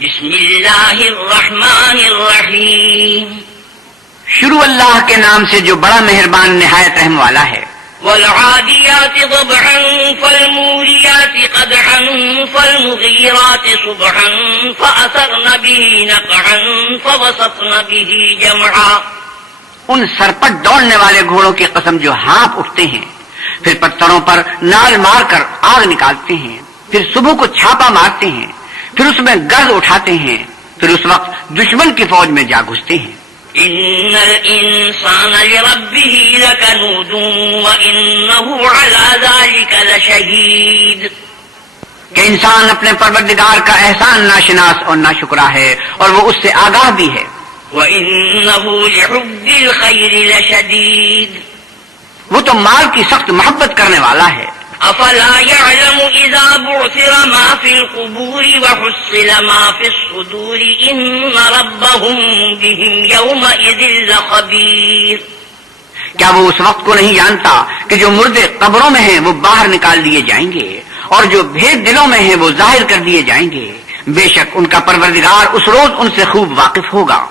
بسم اللہ الرحمن الرحیم شروع اللہ کے نام سے جو بڑا مہربان نہایت رحم والا ہے. والعادیات ضبحا فالموریات قدحا فالمغیرات صبحا فأثرن به نقعا فوسطن به جمعا. ان سرپٹ دوڑنے والے گھوڑوں کی قسم جو ہانپ اٹھتے ہیں، پھر پتھروں پر نال مار کر آگ نکالتے ہیں، پھر صبح کو چھاپا مارتے ہیں، پھر اس میں گرد اٹھاتے ہیں، پھر اس وقت دشمن کی فوج میں جا گھستے ہیں. ان الانسان لربه لکنود وانه على ذلك لشہید. کہ انسان اپنے پروردگار کا احسان ناشناس اور ناشکرا ہے، اور وہ اس سے آگاہ بھی ہے. وانه لحب الخیر لشدید. وہ تو مال کی سخت محبت کرنے والا ہے. افلا يعلم اذا بعثر ما في القبور وحصل ما في الصدور ان ربهم بهم يومئذ لخبير. کیا وہ اس وقت کو نہیں جانتا کہ جو مردے قبروں میں ہیں وہ باہر نکال دیے جائیں گے، اور جو بھید دلوں میں ہیں وہ ظاہر کر دیے جائیں گے. بے شک ان کا پروردگار اس روز ان سے خوب واقف ہوگا.